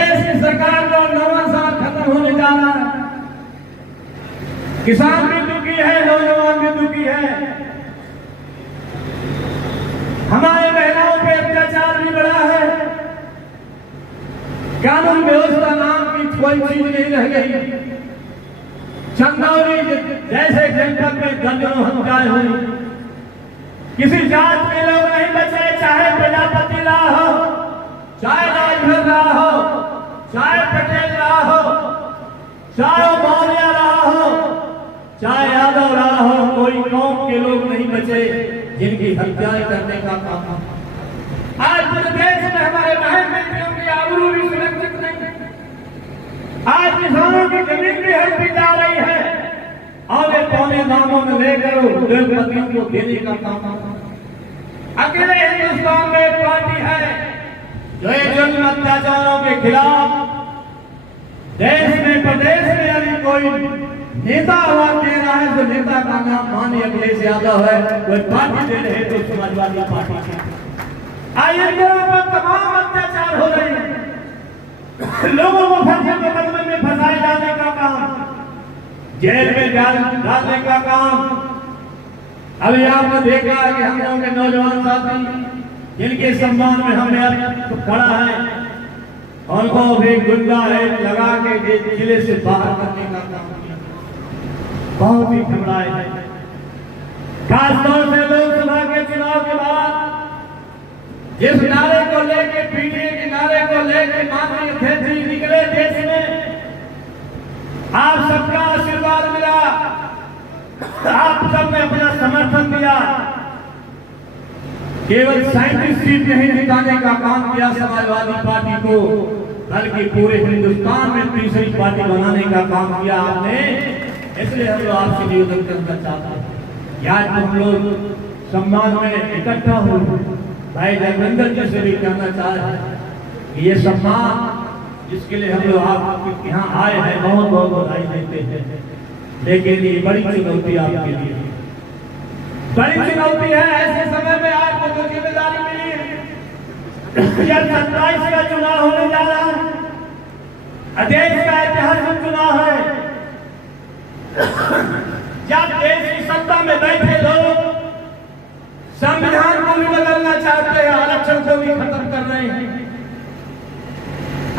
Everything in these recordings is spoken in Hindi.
देश की सरकार का 9वां साल खत्म होने जा रहा है। किसान भी दुखी है, नौजवान भी दुखी है, हमारे महिलाओं पे अत्याचार भी बढ़ा है, कानून व्यवस्था नाम की कोई चीज नहीं रह गई। चंदौली जैसे जनपद में दर्जनों हत्याएं हुई, किसी जात के लोग नहीं बचे, चाहे प्रजापति रहा हो, चाहे राजभर रहा हो, चाहे पटेल रहा हो, चाहे मौर्य रहा हो, चाहे यादव रहा हो, कोई कौम के लोग नहीं बचे जिनकी हत्याएं करने का काम। आज पूरे देश में हमारे बहन बेटियों की आबरू भी सुरक्षित नहीं। आज किसानों की जमीन भी हड़पी जा रही है और ये पौने दामों में लेकर उद्योगपतियों को देने का काम। अकेले हिंदुस्तान में एक पार्टी है जो ये जुल्म अत्याचारों के खिलाफ देश में प्रदेश में यदि कोई नेता आवाज दे रहा है तो नेता का नाम माननीय अखिलेश यादव है। कोई पार्टी दे रहे तो समाजवादी पार्टी। आइए तमाम अत्याचार हो रहे हैं, लोगों को फंसे मुकदमे में फंसाए जाने का काम, जेल में डालने का काम। अभी आपने देखा है कि हम लोगों के नौजवान साथी जिनके सम्मान में हमने खड़ा है, उनको भी गुंडा है लगा के जिले से बाहर करने का काम किया। बहुत ही घबराए हैं, खासतौर से लोकसभा के चुनाव के बाद जिस नारे को लेके, पीडीए के नारे को लेके माननीय अध्यक्ष जी निकले देश में, आप सबका आशीर्वाद मिला, आप सबने अपना समर्थन दिया। केवल 37 सीट नहीं जिताने का काम किया समाजवादी पार्टी को, बल्कि पूरे हिंदुस्तान में तीसरी पार्टी बनाने का काम किया आपने। इसलिए हम लोग आपसे निवेदन करना चाहते हैं, आज हम लोग सम्मान में इकट्ठा हो भाई धर्मेंद्र जी से भी कहना चाह रहे हैं कि ये सम्मान जिसके लिए हम लोग आप यहाँ आए हैं बहुत बहुत बधाई देते हैं, लेकिन ये बड़ी चुनौती आपके लिए, बड़ी चुनौती है। ऐसे समय में आपको जो जिम्मेदारी मिली है, जब 27 का चुनाव होने जा रहा है, देश का ऐतिहासिक चुनाव है, जब देश की सत्ता में बैठे लोग संविधान को भी बदलना चाहते हैं, आरक्षण को भी खत्म कर रहे हैं।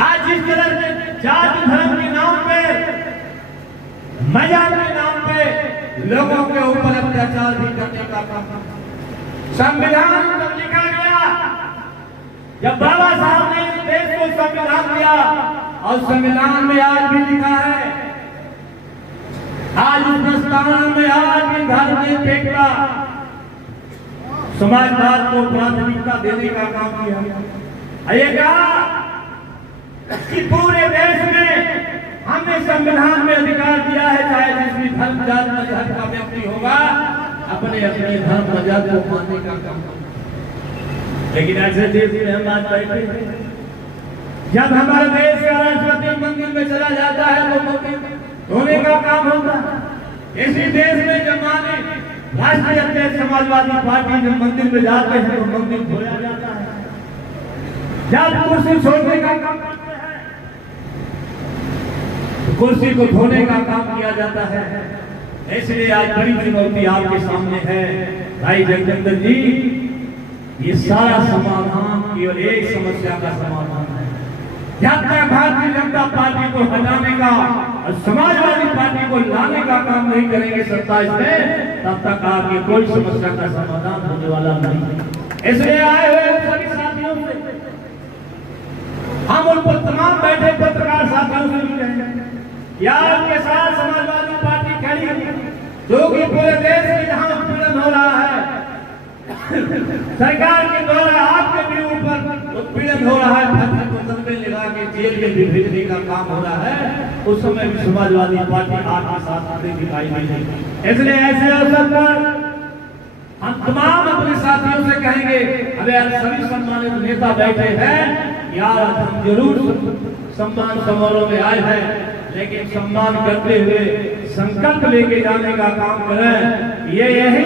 आज जिस तरह के जाति धर्म के नाम पे, मजाक के नाम पे लोगों के ऊपर अत्याचार भी करने का काम, संविधान तब लिखा गया जब बाबा साहब ने इस देश को संविधान दिया, और संविधान में आज भी लिखा है, आज इस प्रस्तावना में आज भी धर्मनिरपेक्षता, समाजवाद को प्राथमिकता देने का काम किया। ये कहा कि पूरे देश में हमने संविधान में अधिकार दिया है, चाहे जिस भी धर्म जात मजहब का व्यक्ति होगा अपने अपने धर्म मजहब को मानने का काम। लेकिन ऐसे देश में हम आज बैठे, जब हमारे देश का राष्ट्रपति मंदिर में चला जाता है तो मंदिर धोने का काम होता है। इसी देश में जब माने राष्ट्रीय अध्यक्ष समाजवादी पार्टी जब मंदिर में जाते हैं तो मंदिर धोया जाता है, जब कुर्सी छोड़ने का काम करते हैं तो कुर्सी को धोने का काम किया जाता है। इसलिए आज बड़ी चुनौती आपके सामने है भाई जगदम्बर जी, ये सारा समाधान केवल एक समस्या का समाधान है। जब तक भारतीय जनता पार्टी को हटाने का और समाजवादी पार्टी को लाने का काम नहीं करेंगे 27 में, तब तक आपकी कोई समस्या का समाधान होने वाला नहीं। इसलिए आए हुए सभी साथियों से हम उन पर तमाम बैठे पत्रकार साथियों से भी कहेंगे या उनके साथ समाजवादी पार्टी खड़ी है, जो कि पूरे देश में जहां उत्पीड़न हो रहा है, सरकार के द्वारा आपके भी ऊपर उत्पीड़न हो रहा है, मुकदमे लगा के जेल में भी भेजने का काम हो रहा है, उस समय भी समाजवादी पार्टी आपके साथ आते दिखाई नहीं देती। इसलिए ऐसे अवसर पर हम तमाम अपने साथियों से कहेंगे, अरे यार सभी सम्मानित नेता बैठे हैं, यार हम जरूर सम्मान समारोह में आए हैं, लेकिन सम्मान करते हुए संकल्प लेके जाने का काम करें। ये यही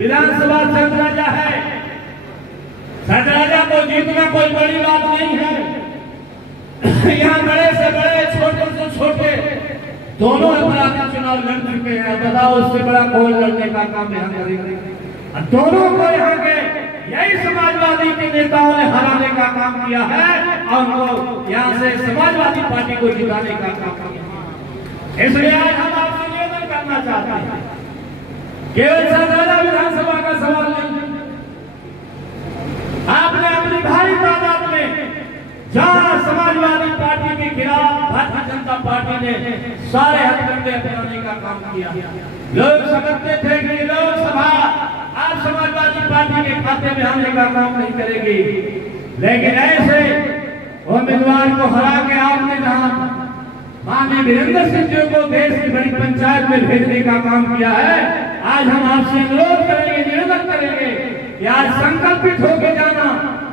विधानसभा सदराजा है, सदराजा को जीतना कोई बड़ी बात नहीं है। यहाँ बड़े से बड़े, छोटे से छोटे दोनों अपराधी चुनाव लड़ चुके हैं। बताओ उससे बड़ा कौन लड़ने का काम यहाँ करेगा? दोनों को यहाँ के यही समाजवादी के नेताओं ने हराने का काम किया है और उनको यहाँ से समाजवादी पार्टी को जिताने का काम किया। इसलिए आज हम आपसे निवेदन करना चाहते हैं, केवल सरदारा विधानसभा का सवाल नहीं, आपने अपनी भारी तादाद में जहां समाजवादी पार्टी के खिलाफ भारतीय जनता पार्टी ने सारे हथकंडे अपनाने का काम किया। लोग समझते थे कि लोकसभा आप समाजवादी पार्टी के खाते में आने का काम नहीं करेगी, लेकिन ऐसे उम्मीदवार को हरा के आपने जहां माननीय वीरेंद्र सिंह जी को देश की बड़ी पंचायत में भेजने का काम किया है, आज हम आपसे अनुरोध करेंगे, निवेदन करेंगे कि आज संकल्पित होकर जाना,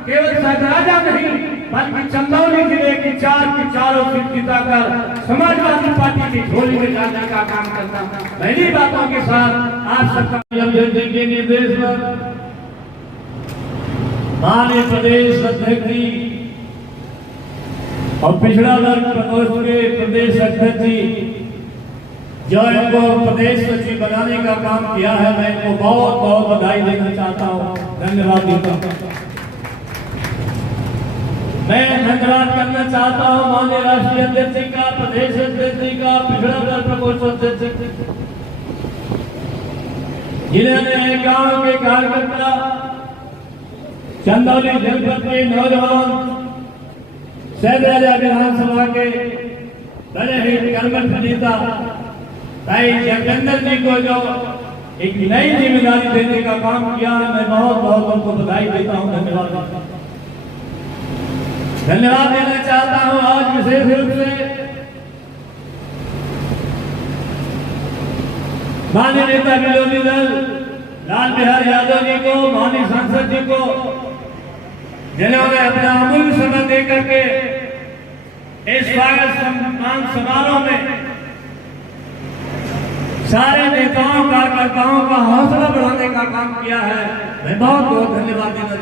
केवल सहराजा नहीं बल्कि चंदौली जिले की चारों सीट जिताकर समाजवादी पार्टी की झोली में जाने का काम करना। पहली बातों के साथ आप सबका के निर्देश पर माननीय प्रदेश अध्यक्ष जी और पिछड़ा वर्ग प्रकोष्ठ के प्रदेश अध्यक्ष जी जो इनको प्रदेश सचिव बनाने का काम किया है, मैं इनको बहुत बहुत बधाई देना चाहता हूँ, धन्यवाद देता हूँ। मैं धन्यवाद करना चाहता हूँ माननीय राष्ट्रीय अध्यक्ष जी का, प्रदेश अध्यक्ष जी का, पिछड़ा वर्ग प्रकोष्ठ अध्यक्ष जिन्होंने गांव के कार्यकर्ता, चंदौली जनपद के नौजवान, सहराजा विधानसभा के बड़े ही कर्मठ नेता भाई जगदंदर जी को जो एक नई जिम्मेदारी देने का काम किया है, मैं बहुत बहुत उनको बधाई देता हूँ, धन्यवाद देना चाहता हूँ। आज विशेष रूप से माननीय नेता विरोधी दल लाल बिहारी यादव जी को, माननीय सांसद जी को, जिन्होंने अपना अमूल्य समय देकर के इस स्वागत सम्मान समारोह में सारे नेताओं कार्यकर्ताओं का हौसला बढ़ाने का काम किया है, मैं बहुत बहुत धन्यवाद देना